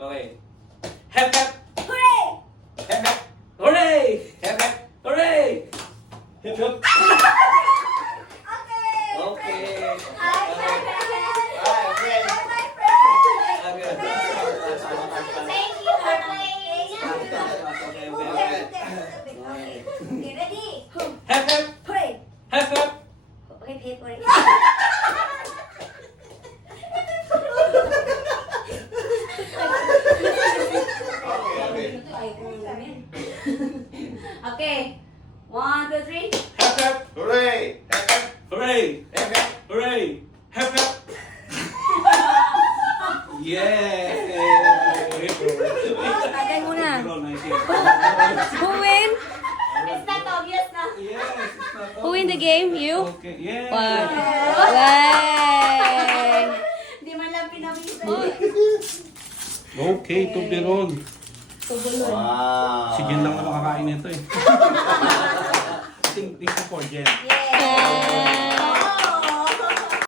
Okay. Hep hep. Hooray! Hep hep. Hooray! Hep hep. Hooray! Hep hep. Okay. Okay. Hi, my friend. Okay. You're my friend. Okay. Thank you for playing. Okay, okay, Okay, okay. okay, ready? Hep hep. Hooray! Hep hep. Okay, pay for it. Okay. 1, 2, 3. Hep hep. Hooray! Hep hep. Hooray! Hep hep. Hooray! Hep hep. Yay! Tagay muna. Nice. Who win? It's not obvious na. Yes, it's not Who win the game? You? Okay, yeah. Yay! Di man lang pinamisa. Okay, Toblerone. Wow! Si Jen lang na makakain nito eh. Think for Jen. Yay!